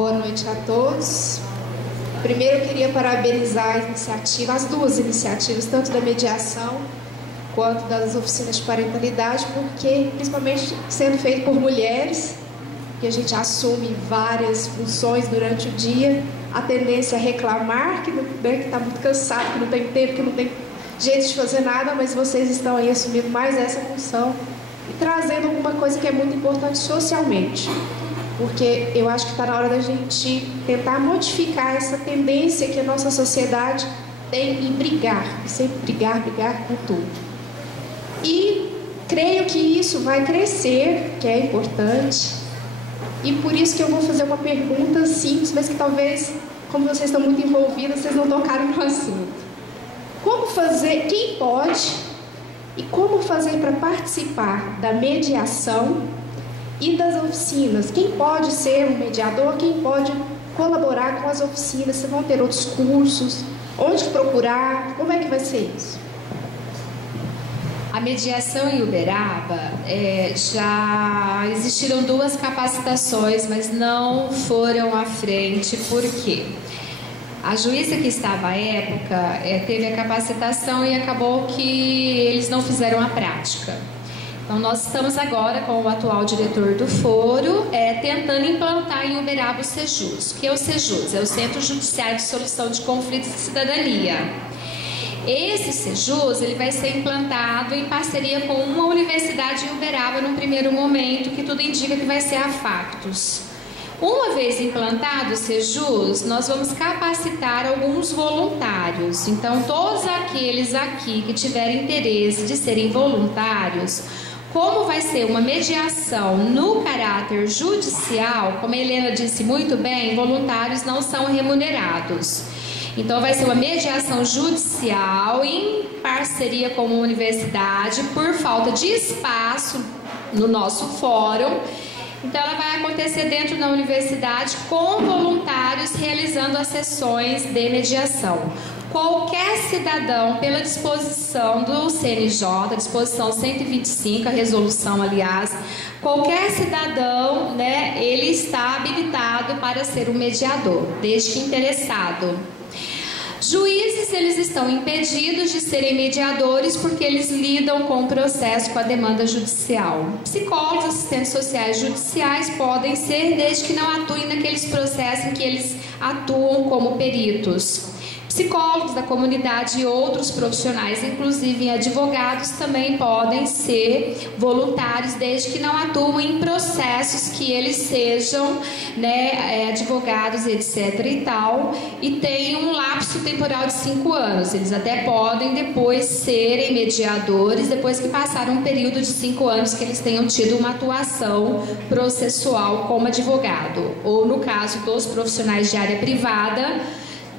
Boa noite a todos. Primeiro eu queria parabenizar a iniciativa, as duas iniciativas, tanto da mediação quanto das oficinas de parentalidade, porque, principalmente sendo feito por mulheres, que a gente assume várias funções durante o dia, a tendência é reclamar, que está muito cansado, que não tem tempo, que não tem jeito de fazer nada, mas vocês estão aí assumindo mais essa função e trazendo alguma coisa que é muito importante socialmente. Porque eu acho que está na hora da gente tentar modificar essa tendência que a nossa sociedade tem em brigar, e sempre brigar com tudo. E creio que isso vai crescer, que é importante, e por isso que eu vou fazer uma pergunta simples, mas que talvez, como vocês estão muito envolvidas, vocês não tocaram no assunto. Como fazer, quem pode e como fazer para participar da mediação e das oficinas? Quem pode ser um mediador? Quem pode colaborar com as oficinas? Vocês vão ter outros cursos? Onde procurar? Como é que vai ser isso? A mediação em Uberaba, já existiram 2 capacitações, mas não foram à frente. Por quê? A juíza que estava à época teve a capacitação e acabou que eles não fizeram a prática. Então, nós estamos agora com o atual diretor do foro tentando implantar em Uberaba o Sejus. O que é o Sejus? É o Centro Judiciário de Solução de Conflitos de Cidadania. Esse Sejus ele vai ser implantado em parceria com uma universidade em Uberaba num primeiro momento, que tudo indica que vai ser a Factus. Uma vez implantado o Sejus, nós vamos capacitar alguns voluntários. Então, todos aqueles aqui que tiverem interesse de serem voluntários, como vai ser uma mediação no caráter judicial, como a Helena disse muito bem, voluntários não são remunerados. Então, vai ser uma mediação judicial em parceria com uma universidade, por falta de espaço no nosso fórum. Então, ela vai acontecer dentro da universidade com voluntários realizando as sessões de mediação. Qualquer cidadão, pela disposição do CNJ, a disposição 125, a resolução, aliás, qualquer cidadão, ele está habilitado para ser um mediador, desde que interessado. Juízes, eles estão impedidos de serem mediadores porque eles lidam com o processo, com a demanda judicial. Psicólogos, assistentes sociais judiciais podem ser, desde que não atuem naqueles processos em que eles atuam como peritos. Psicólogos da comunidade e outros profissionais, inclusive advogados, também podem ser voluntários, desde que não atuem em processos que eles sejam advogados, etc. e tal, e tenham um lapso temporal de 5 anos. Eles até podem depois serem mediadores, depois que passar um período de 5 anos que eles tenham tido uma atuação processual como advogado. Ou no caso dos profissionais de área privada,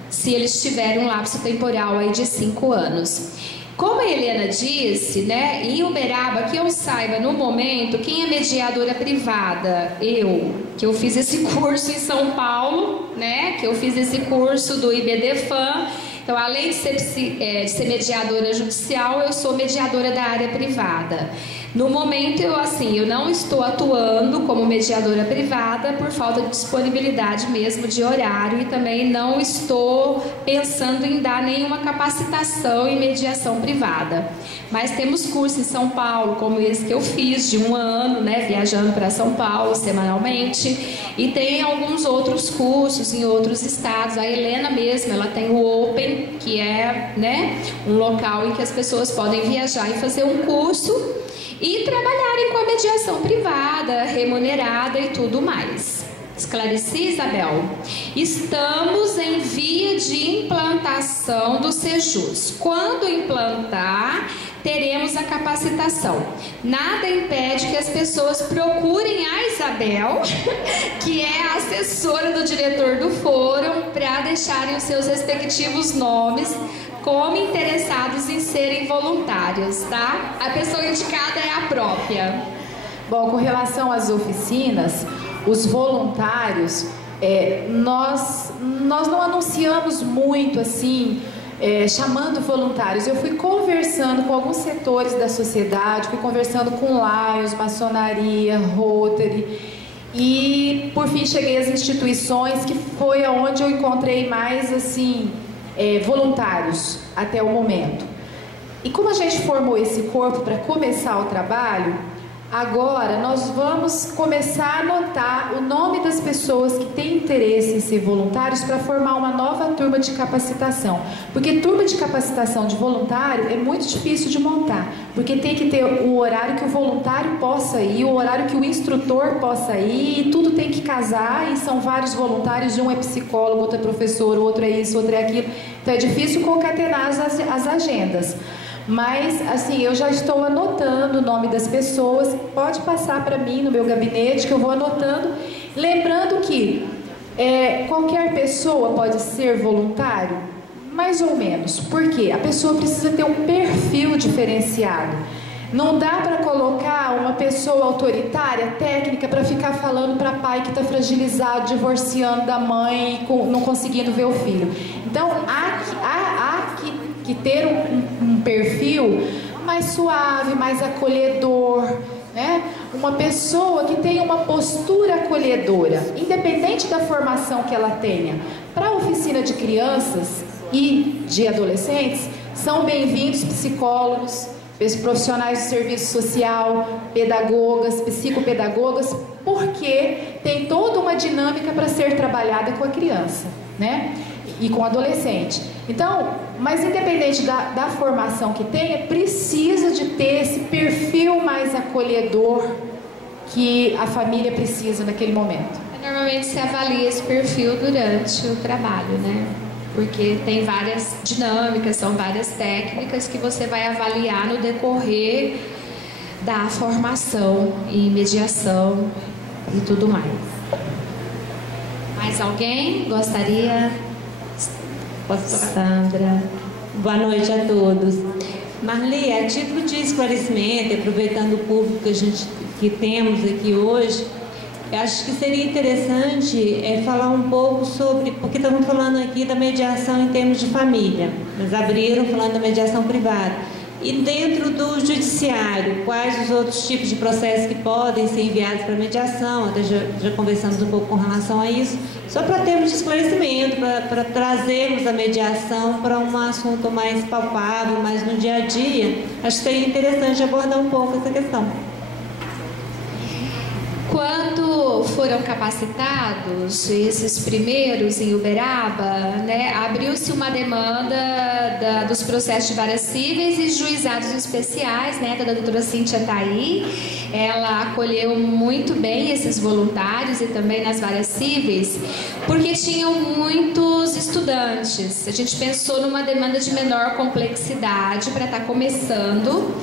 se eles tiverem um lapso temporal aí de 5 anos. Como a Helena disse, em Uberaba, que eu saiba no momento, quem é mediadora privada? Que eu fiz esse curso em São Paulo, que eu fiz esse curso do IBDFAM. Então, além de ser mediadora judicial, eu sou mediadora da área privada. No momento, eu não estou atuando como mediadora privada por falta de disponibilidade mesmo de horário, e também não estou pensando em dar nenhuma capacitação em mediação privada. Mas temos cursos em São Paulo, como esse que eu fiz, de 1 ano, viajando para São Paulo semanalmente, e tem alguns outros cursos em outros estados. A Helena mesmo, ela tem o Open, que é um local em que as pessoas podem viajar e fazer um curso e trabalharem com a mediação privada, remunerada e tudo mais. Esclareci, Isabel? Estamos em via de implantação do Sejus. Quando implantar, teremos a capacitação. Nada impede que as pessoas procurem a Isabel, que é a assessora do diretor do fórum, para deixarem os seus respectivos nomes como interessados em serem voluntários, tá? A pessoa indicada é a própria. Bom, com relação às oficinas, os voluntários, nós não anunciamos muito assim, chamando voluntários. Eu fui conversando com alguns setores da sociedade, fui conversando com Lions, maçonaria, Rotary, E por fim cheguei às instituições, que foi onde eu encontrei mais assim voluntários até o momento. E como a gente formou esse corpo para começar o trabalho, agora nós vamos começar a anotar o nome das pessoas que têm interesse em ser voluntários para formar uma nova turma de capacitação. Porque turma de capacitação de voluntário é muito difícil de montar, porque tem que ter o horário que o voluntário possa ir, o horário que o instrutor possa ir, e tudo tem que casar, e são vários voluntários, um é psicólogo, outro é professor, o outro é isso, outro é aquilo. Então é difícil concatenar as agendas. Mas, assim, eu já estou anotando o nome das pessoas. Pode passar para mim no meu gabinete, que eu vou anotando. Lembrando que qualquer pessoa pode ser voluntário, mais ou menos. Por quê? A pessoa precisa ter um perfil diferenciado. Não dá para colocar uma pessoa autoritária, técnica, para ficar falando para pai que está fragilizado, divorciando da mãe, não conseguindo ver o filho. Então, há que ter um perfil mais suave, mais acolhedor, né? Uma pessoa que tenha uma postura acolhedora, independente da formação que ela tenha. Para a oficina de crianças e de adolescentes, são bem-vindos psicólogos, profissionais de serviço social, pedagogas, psicopedagogas, porque tem toda uma dinâmica para ser trabalhada com a criança, né? E com o adolescente. Então, mas independente da formação que tenha, precisa de ter esse perfil mais acolhedor que a família precisa naquele momento. Normalmente se avalia esse perfil durante o trabalho, né? Porque tem várias dinâmicas, são várias técnicas que você vai avaliar no decorrer da formação e mediação e tudo mais. Mais alguém gostaria? Sandra. Boa noite a todos. Marli, a título de esclarecimento, aproveitando o público que temos aqui hoje, eu acho que seria interessante falar um pouco sobre, porque estamos falando aqui da mediação em termos de família, mas abriram falando da mediação privada. E dentro do judiciário, quais os outros tipos de processos que podem ser enviados para mediação? Até já conversamos um pouco com relação a isso, só para termos de esclarecimento, para trazermos a mediação para um assunto mais palpável, mais no dia a dia. Acho que seria interessante abordar um pouco essa questão. Quando foram capacitados esses primeiros em Uberaba, né, abriu-se uma demanda dos processos de varas cíveis e juizados especiais, né, da doutora Cíntia Thaí. Ela acolheu muito bem esses voluntários e também nas varas cíveis, porque tinham muitos estudantes. A gente pensou numa demanda de menor complexidade para estar começando,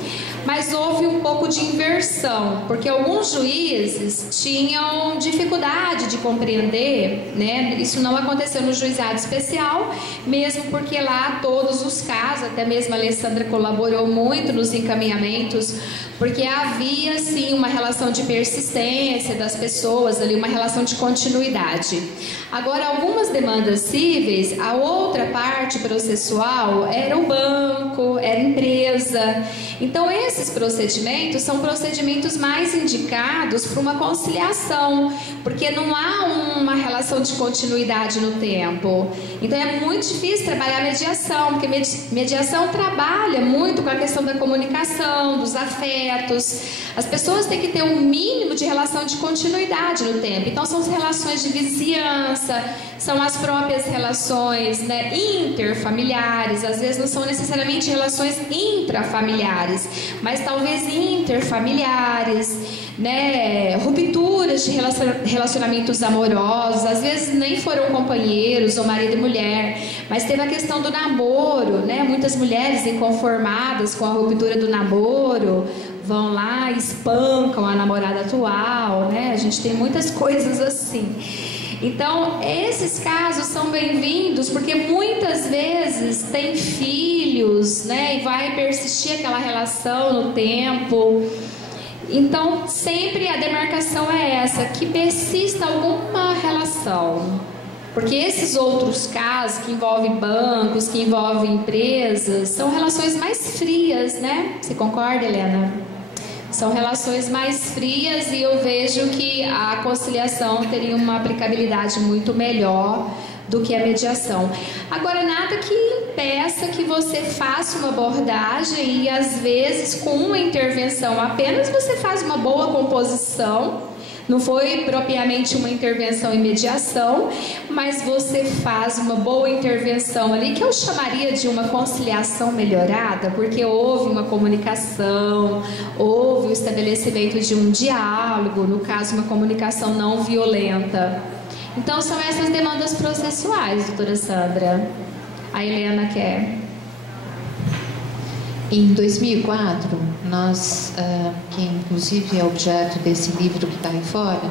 mas houve um pouco de inversão, porque alguns juízes tinham dificuldade de compreender, né? Isso não aconteceu no juizado especial, mesmo porque lá todos os casos, até mesmo a Alessandra colaborou muito nos encaminhamentos, porque havia sim uma relação de persistência das pessoas ali, uma relação de continuidade. Agora, algumas demandas cíveis, a outra parte processual era o banco, era a empresa. Então, esses procedimentos são procedimentos mais indicados para uma conciliação, porque não há uma relação de continuidade no tempo. Então, é muito difícil trabalhar mediação, porque mediação trabalha muito com a questão da comunicação, dos afetos. As pessoas têm que ter um mínimo de relação de continuidade no tempo. Então, são as relações de vizinhança, são as próprias relações, né, interfamiliares. Às vezes não são necessariamente relações intrafamiliares, mas talvez interfamiliares, né, rupturas de relacionamentos amorosos. Às vezes nem foram companheiros ou marido e mulher, mas teve a questão do namoro, né? Muitas mulheres inconformadas com a ruptura do namoro vão lá e espancam a namorada atual, né? A gente tem muitas coisas assim. Então, esses casos são bem-vindos, porque muitas vezes tem filhos, né? E vai persistir aquela relação no tempo. Então, sempre a demarcação é essa, que persista alguma relação. Porque esses outros casos que envolvem bancos, que envolvem empresas, são relações mais frias, né? Você concorda, Helena? São relações mais frias e eu vejo que a conciliação teria uma aplicabilidade muito melhor do que a mediação. Agora, nada que impeça que você faça uma abordagem e às vezes com uma intervenção apenas você faz uma boa composição. Não foi propriamente uma intervenção em mediação, mas você faz uma boa intervenção ali, que eu chamaria de uma conciliação melhorada, porque houve uma comunicação, houve o estabelecimento de um diálogo, no caso, uma comunicação não violenta. Então, são essas demandas processuais, doutora Sandra. A Helena quer. Em 2004, nós, que inclusive é objeto desse livro que está aí fora,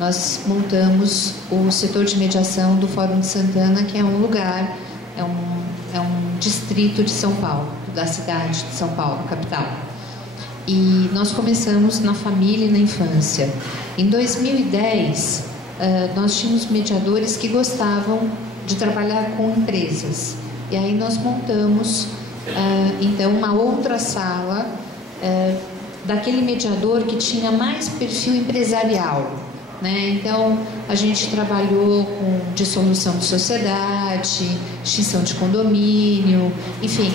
nós montamos o setor de mediação do Fórum de Santana, que é um lugar, é um distrito de São Paulo, da cidade de São Paulo, capital. E nós começamos na família e na infância. Em 2010, nós tínhamos mediadores que gostavam de trabalhar com empresas. E aí nós montamos então uma outra sala daquele mediador que tinha mais perfil empresarial, né? Então a gente trabalhou com dissolução de sociedade, extinção de condomínio, enfim,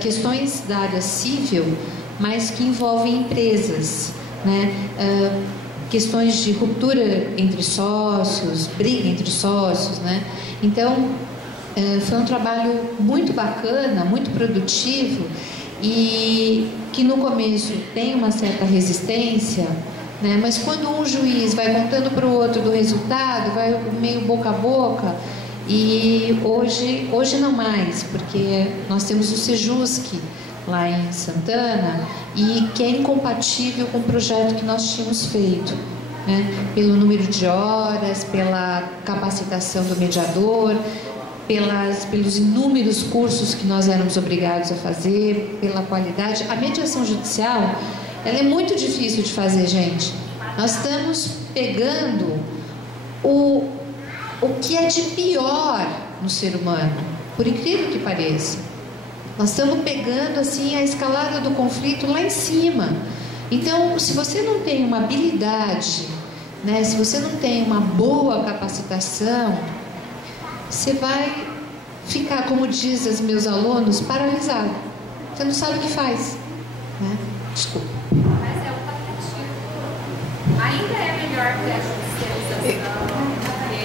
questões da área civil, mas que envolvem empresas, né? Questões de ruptura entre sócios, briga entre sócios, né? Então foi um trabalho muito bacana, muito produtivo e que no começo tem uma certa resistência, né? Mas quando um juiz vai contando para o outro do resultado, vai meio boca a boca. E hoje não mais, porque nós temos o Sejusc lá em Santana e que é incompatível com o projeto que nós tínhamos feito, né? Pelo número de horas, pela capacitação do mediador, pelos inúmeros cursos que nós éramos obrigados a fazer, pela qualidade. A mediação judicial, ela é muito difícil de fazer, gente. Nós estamos pegando o que é de pior no ser humano, por incrível que pareça. Nós estamos pegando assim a escalada do conflito lá em cima. Então, se você não tem uma habilidade, né, se você não tem uma boa capacitação, você vai ficar, como dizem os meus alunos, paralisado. Você não sabe o que faz, né? Desculpa. Mas é um paliativo. Ainda é melhor que a judicialização.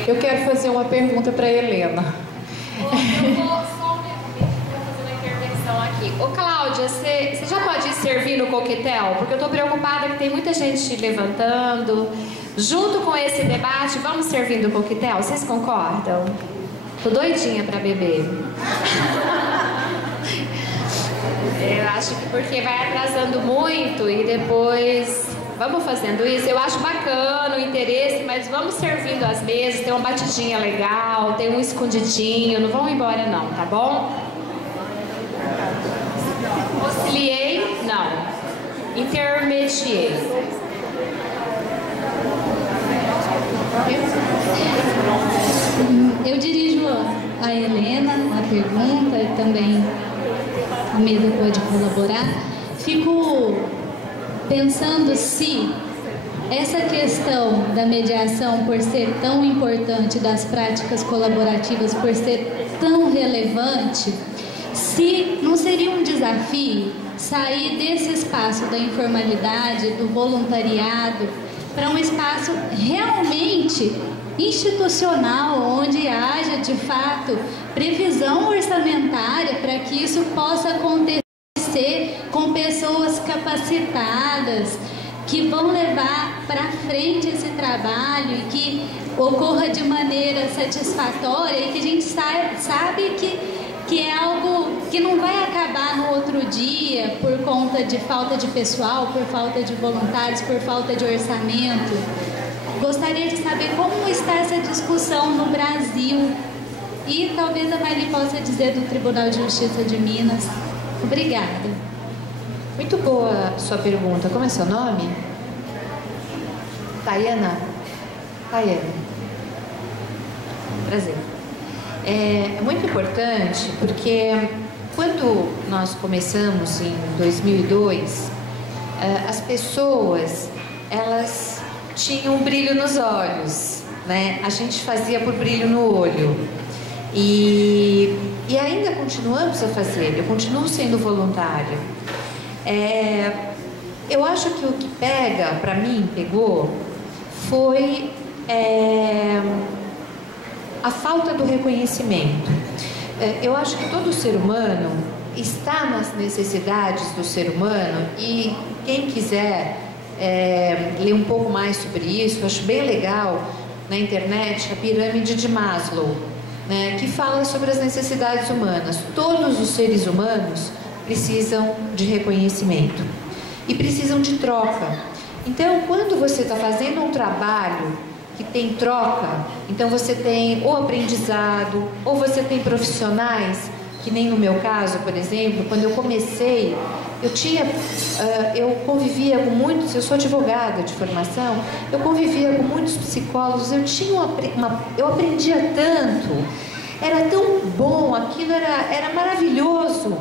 Eu quero fazer uma pergunta para a Helena. Eu vou só fazer uma intervenção aqui. Ô Cláudia, você já pode ir servir no coquetel? Porque eu estou preocupada que tem muita gente levantando. Junto com esse debate, vamos servindo o coquetel? Vocês concordam? Tô doidinha para beber. Eu acho que porque vai atrasando muito e depois vamos fazendo isso. Eu acho bacana o interesse, mas vamos servindo as mesas. Tem uma batidinha legal, tem um escondidinho. Não vão embora não, tá bom? Auxiliei? Não. Intermediei. Eu dirijo a Helena a pergunta e também a mesa pode colaborar. Fico pensando se essa questão da mediação, por ser tão importante, das práticas colaborativas, por ser tão relevante, se não seria um desafio sair desse espaço da informalidade, do voluntariado, para um espaço realmente institucional, onde haja de fato previsão orçamentária para que isso possa acontecer com pessoas capacitadas que vão levar para frente esse trabalho e que ocorra de maneira satisfatória e que a gente sabe que é algo que não vai acabar no outro dia por conta de falta de pessoal, por falta de voluntários, por falta de orçamento. Gostaria de saber como está essa discussão no Brasil e talvez a Marli possa dizer do Tribunal de Justiça de Minas. Obrigada. Muito boa sua pergunta. Como é seu nome? Tayana? Tayana. Prazer. É muito importante porque quando nós começamos em 2002, as pessoas, elas tinham um brilho nos olhos, né? A gente fazia por brilho no olho. E ainda continuamos a fazer, eu continuo sendo voluntária. Eu acho que o que para mim, pegou, foi a falta do reconhecimento. Eu acho que todo ser humano está nas necessidades do ser humano, e quem quiser ler um pouco mais sobre isso, eu acho bem legal na internet a pirâmide de Maslow, né, que fala sobre as necessidades humanas. Todos os seres humanos precisam de reconhecimento e precisam de troca. Então, quando você está fazendo um trabalho que tem troca, então você tem ou aprendizado, ou você tem profissionais, que nem no meu caso, por exemplo, quando eu comecei, eu convivia com muitos, eu sou advogada de formação, eu convivia com muitos psicólogos, eu aprendia tanto, era tão bom, aquilo era maravilhoso,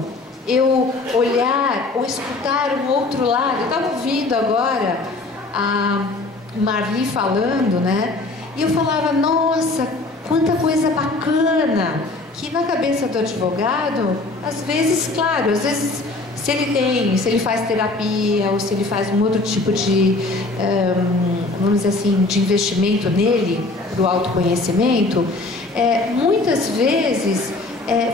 eu olhar ou escutar um outro lado. Eu estava ouvindo agora a Marli falando, né? E eu falava, nossa, quanta coisa bacana, que na cabeça do advogado, às vezes, claro, às vezes se ele faz terapia, ou se ele faz um outro tipo de, vamos dizer assim, de investimento nele, para o autoconhecimento, muitas vezes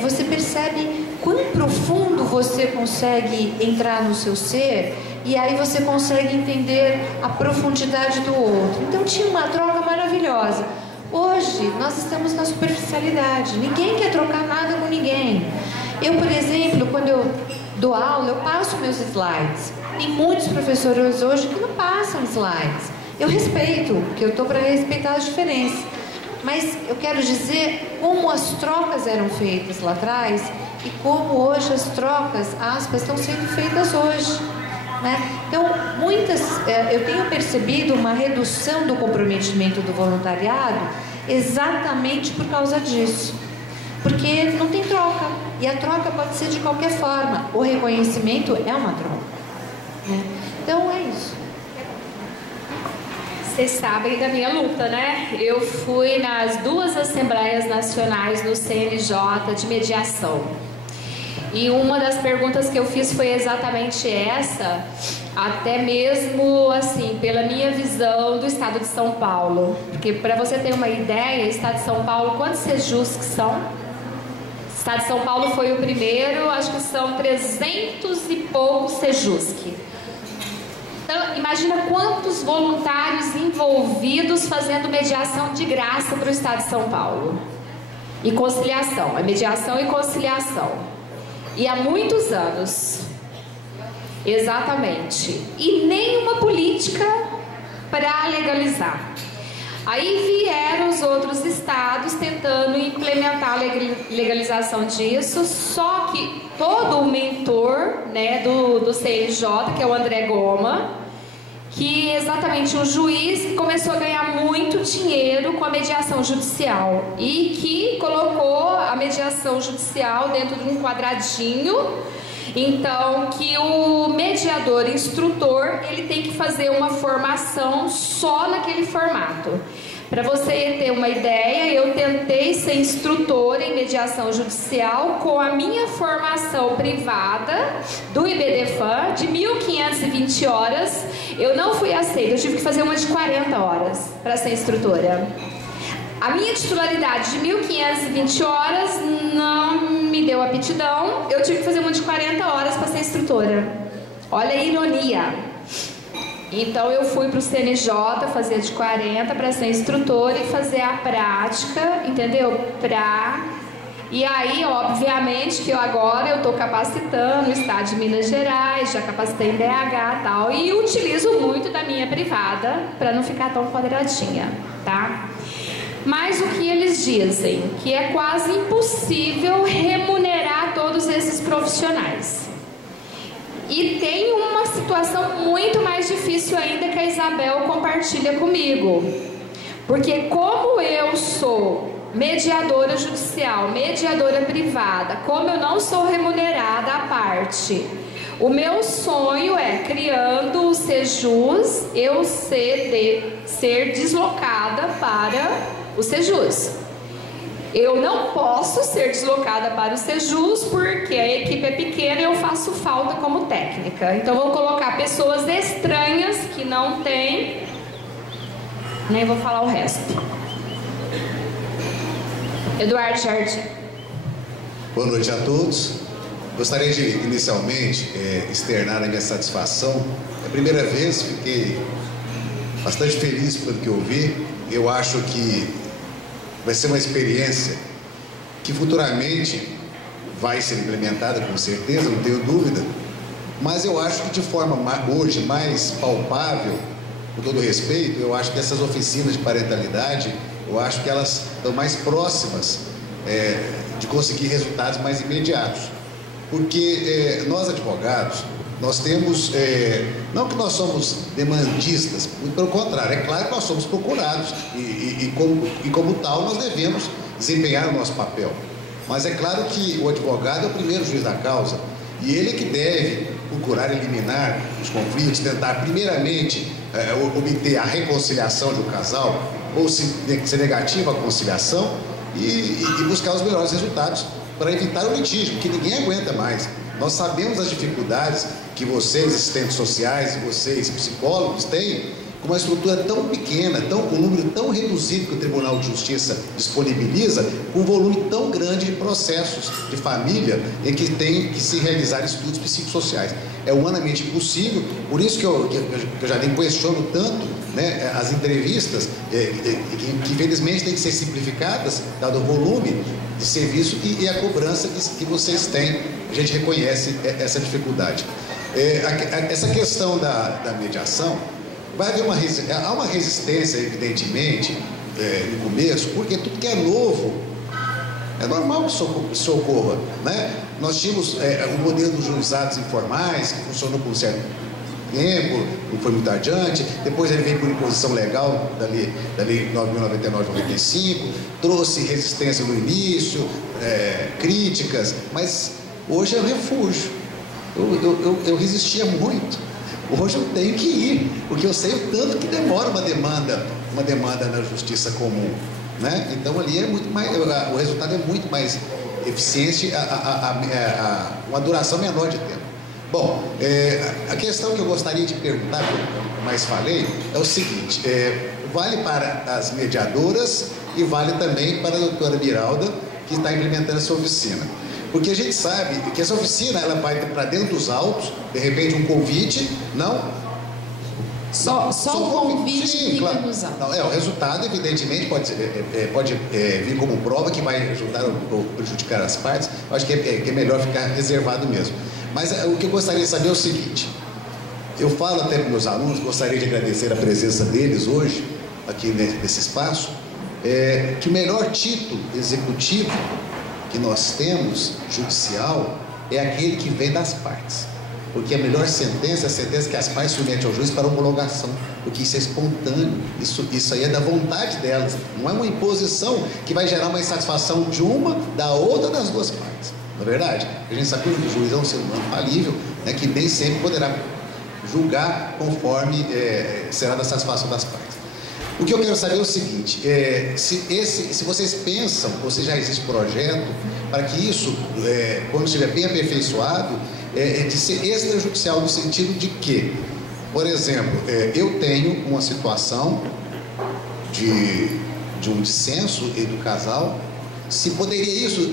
você percebe quão profundo você consegue entrar no seu ser, e aí você consegue entender a profundidade do outro. Então tinha uma troca maravilhosa. Hoje nós estamos na superficialidade, ninguém quer trocar nada com ninguém. Eu, por exemplo, quando eu dou aula, eu passo meus slides. Tem muitos professores hoje que não passam slides. Eu respeito, porque eu estou para respeitar as diferenças. Mas eu quero dizer como as trocas eram feitas lá atrás e como hoje as trocas, aspas, estão sendo feitas hoje, né? Então, eu tenho percebido uma redução do comprometimento do voluntariado exatamente por causa disso. Porque não tem troca. E a troca pode ser de qualquer forma. O reconhecimento é uma troca, né? Então, é isso. Vocês sabem da minha luta, né? Eu fui nas 2 Assembleias Nacionais do CNJ de mediação. E uma das perguntas que eu fiz foi exatamente essa, até mesmo assim, pela minha visão do estado de São Paulo. Porque, para você ter uma ideia, o estado de São Paulo, quantos sejus que são? O estado de São Paulo foi o primeiro, acho que são 300 e poucos sejusque. Então, imagina quantos voluntários envolvidos fazendo mediação de graça para o estado de São Paulo. E conciliação, é mediação e conciliação. E há muitos anos. Exatamente. E nenhuma política para legalizar. Aí vieram os outros estados tentando implementar a legalização disso, só que todo o mentor, né, do CNJ, que é o André Goma, que é exatamente um juiz que começou a ganhar muito dinheiro com a mediação judicial e que colocou a mediação judicial dentro de um quadradinho. Então, que o mediador instrutor, ele tem que fazer uma formação só naquele formato. Para você ter uma ideia, eu tentei ser instrutora em mediação judicial com a minha formação privada do IBDFAN de 1.520 horas. Eu não fui aceita, eu tive que fazer uma de 40 horas para ser instrutora. A minha titularidade de 1.520 horas não me deu aptidão, eu tive que fazer uma de 40 horas para ser instrutora. Olha a ironia. Então eu fui para o CNJ fazer de 40 para ser instrutora e fazer a prática, entendeu? E aí, obviamente, que agora eu estou capacitando no estado de Minas Gerais, já capacitei em BH e tal, e utilizo muito da minha privada para não ficar tão quadradinha, tá? Mas o que eles dizem? Que é quase impossível remunerar todos esses profissionais. E tem uma situação muito mais difícil ainda que a Isabel compartilha comigo. Porque como eu sou mediadora judicial, mediadora privada, como eu não sou remunerada à parte, O meu sonho é, criando o Sejus, eu ser deslocada para o Sejus. Eu não posso ser deslocada para o Sejus porque a equipe é pequena e eu faço falta como técnica. Então vou colocar pessoas estranhas que não têm, nem vou falar o resto. Eduardo Jardim. Boa noite a todos. Gostaria de inicialmente externar a minha satisfação. É a primeira vez, fiquei bastante feliz pelo que ouvi. Eu acho que vai ser uma experiência que futuramente vai ser implementada, com certeza, não tenho dúvida, mas eu acho que de forma hoje mais palpável, com todo respeito, eu acho que essas oficinas de parentalidade, eu acho que elas estão mais próximas de conseguir resultados mais imediatos, porque nós advogados, nós temos, não que nós somos demandistas, muito pelo contrário, é claro que nós somos procurados e como tal nós devemos desempenhar o nosso papel. Mas é claro que o advogado é o primeiro juiz da causa e ele é que deve procurar eliminar os conflitos, tentar primeiramente obter a reconciliação de um casal, ou se negativa a conciliação e buscar os melhores resultados para evitar o litígio, que ninguém aguenta mais. Nós sabemos as dificuldades que vocês, assistentes sociais, e vocês, psicólogos, têm com uma estrutura tão pequena, com um número tão reduzido que o Tribunal de Justiça disponibiliza, com um volume tão grande de processos de família em que tem que se realizar estudos psicossociais. É humanamente impossível, por isso que eu já nem questiono tanto, né, as entrevistas, que infelizmente têm que ser simplificadas, dado o volume de serviço e a cobrança que vocês têm. A gente reconhece essa dificuldade. Essa questão da mediação, vai haver há uma resistência, evidentemente, no começo, porque tudo que é novo, é normal que isso ocorra, né? Nós tínhamos o modelo dos juizados informais, que funcionou por um certo tempo, não foi muito adiante, depois ele veio por imposição legal da lei 9.099/95, trouxe resistência no início, críticas, mas hoje é refúgio. Eu resistia muito. Hoje eu tenho que ir, porque eu sei o tanto que demora uma demanda na justiça comum, né? Então ali é muito mais, o resultado é muito mais eficiente, uma duração menor de tempo. Bom, a questão que eu gostaria de perguntar, que eu mais falei, é o seguinte: vale para as mediadoras e vale também para a doutora Miralda, que está implementando essa oficina. Porque a gente sabe que essa oficina ela vai para dentro dos autos, de repente um convite, não? Só o convite sim, fica claro. nos autos. Não, o resultado, evidentemente, pode vir como prova que vai ajudar ou prejudicar as partes. Eu acho que é melhor ficar reservado mesmo. Mas o que eu gostaria de saber é o seguinte: eu falo até para meus alunos, gostaria de agradecer a presença deles hoje, aqui nesse espaço, que o melhor título executivo que nós temos, judicial, é aquele que vem das partes. Porque a melhor sentença é a sentença que as partes submetem ao juiz para homologação, porque isso é espontâneo, isso aí é da vontade delas, não é uma imposição que vai gerar uma insatisfação de uma, da outra, das duas partes. Não é verdade? A gente sabe que o juiz é um ser humano falível, né, que nem sempre poderá julgar conforme será da satisfação das partes. O que eu quero saber é o seguinte: se vocês pensam, ou se já existe projeto para que isso, quando estiver bem aperfeiçoado, de ser extrajudicial, no sentido de que, por exemplo, eu tenho uma situação de um dissenso do casal, se poderia isso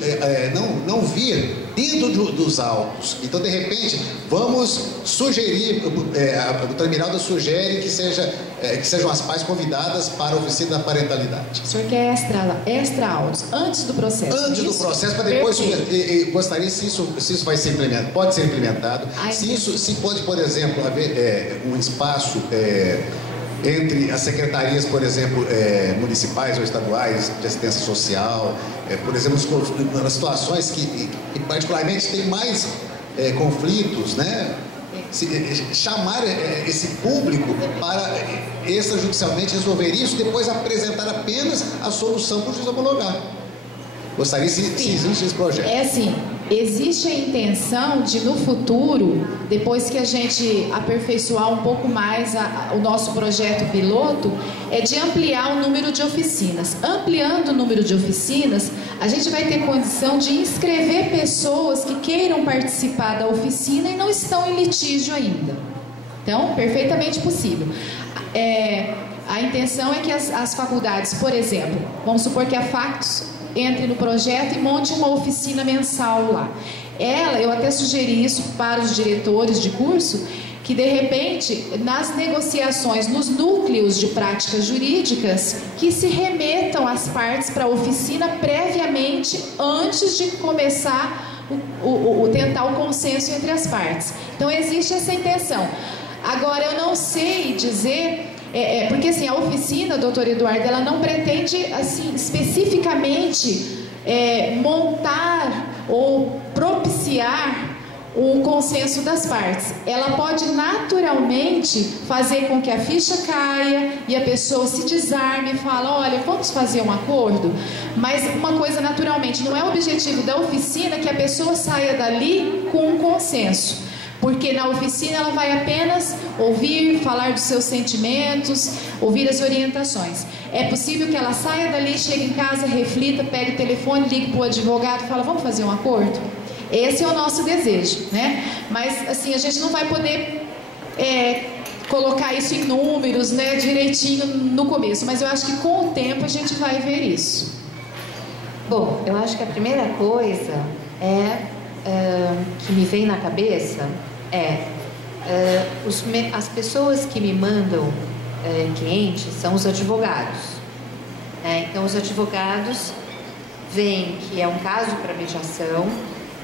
não vir dentro dos autos. Então, de repente, vamos sugerir, a doutora Miralda sugere que sejam as partes convidadas para a oficina da parentalidade. O senhor quer extra autos, antes do processo? Antes do processo, para depois, gostaria se isso vai ser implementado, pode ser implementado, se pode, por exemplo, haver um espaço entre as secretarias, por exemplo, municipais ou estaduais de assistência social, por exemplo, nas situações que particularmente tem mais conflitos, né? Chamar esse público para extrajudicialmente resolver isso, depois apresentar apenas a solução para o juiz homologar. Gostaria se existe esse projeto. É assim, existe a intenção de no futuro, depois que a gente aperfeiçoar um pouco mais o nosso projeto piloto, é de ampliar o número de oficinas. Ampliando o número de oficinas, a gente vai ter condição de inscrever pessoas que queiram participar da oficina e não estão em litígio ainda. Então, perfeitamente possível. A intenção é que as faculdades, por exemplo, vamos supor que a Factus entre no projeto e monte uma oficina mensal lá. Eu até sugeri isso para os diretores de curso, que de repente, nas negociações, nos núcleos de práticas jurídicas, que se remetam as partes para a oficina previamente, antes de começar tentar o consenso entre as partes. Então, existe essa intenção. Agora, eu não sei dizer... porque assim, a oficina, doutor Eduardo, ela não pretende assim, especificamente montar ou propiciar o consenso das partes. Ela pode naturalmente fazer com que a ficha caia e a pessoa se desarme e fala, olha, vamos fazer um acordo? Mas uma coisa naturalmente, não é o objetivo da oficina que a pessoa saia dali com um consenso. Porque na oficina ela vai apenas ouvir, falar dos seus sentimentos, ouvir as orientações. É possível que ela saia dali, chegue em casa, reflita, pegue o telefone, ligue para o advogado e fala, vamos fazer um acordo? Esse é o nosso desejo, né? Mas assim, a gente não vai poder colocar isso em números, né, direitinho no começo. Mas eu acho que com o tempo a gente vai ver isso. Bom, eu acho que a primeira coisa que me vem na cabeça as pessoas que me mandam clientes são os advogados. Então, os advogados veem que é um caso para mediação,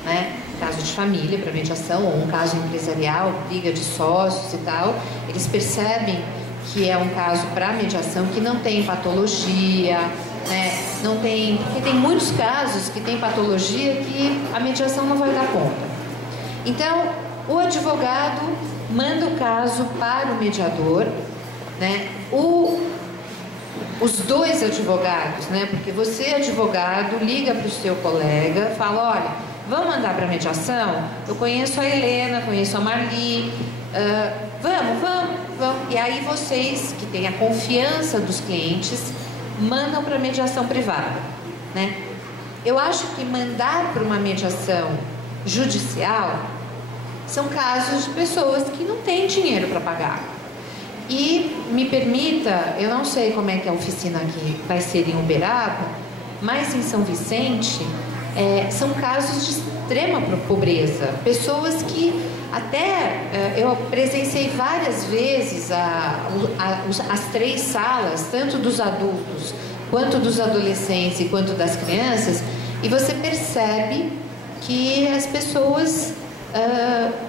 né? Caso de família para mediação, ou um caso empresarial, briga de sócios e tal. Eles percebem que é um caso para mediação que não tem patologia, né? Não tem, porque tem muitos casos que tem patologia que a mediação não vai dar conta. Então, o advogado manda o caso para o mediador, né? Os dois advogados, né? Porque você, advogado, liga para o seu colega, fala, olha, vamos mandar para a mediação? Eu conheço a Helena, conheço a Marli, vamos. E aí vocês, que têm a confiança dos clientes, mandam para mediação privada, né? Eu acho que mandar para uma mediação judicial são casos de pessoas que não têm dinheiro para pagar. E me permita, eu não sei como é que a oficina aqui vai ser em Uberaba, mas em São Vicente são casos de extrema pobreza, pessoas que eu presenciei várias vezes as 3 salas, tanto dos adultos, quanto dos adolescentes e quanto das crianças, e você percebe que as pessoas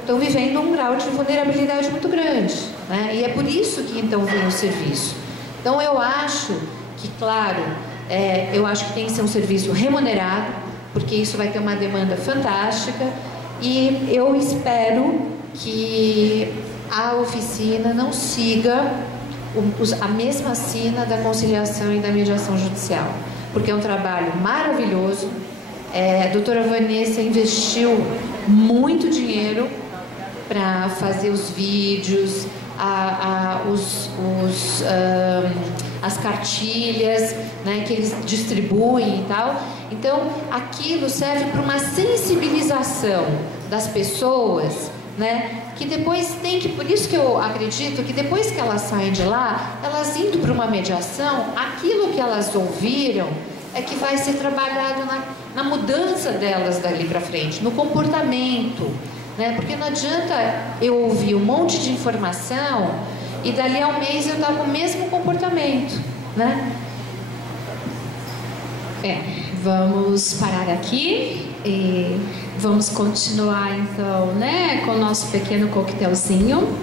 estão vivendo um grau de vulnerabilidade muito grande, né? E é por isso que então vem o serviço. Então eu acho que, claro, eu acho que tem que ser um serviço remunerado, porque isso vai ter uma demanda fantástica. E eu espero que a oficina não siga a mesma sina da conciliação e da mediação judicial, porque é um trabalho maravilhoso. A doutora Vanessa investiu muito dinheiro para fazer os vídeos, as cartilhas, né, que eles distribuem e tal. Então, aquilo serve para uma sensibilização das pessoas, né, que depois tem que... Por isso que eu acredito que depois que elas saem de lá, elas indo para uma mediação, aquilo que elas ouviram é que vai ser trabalhado na mudança delas dali para frente, no comportamento, né? Porque não adianta eu ouvir um monte de informação e dali a um mês eu estar com o mesmo comportamento, né? Vamos parar aqui e vamos continuar então, né, com o nosso pequeno coquetelzinho.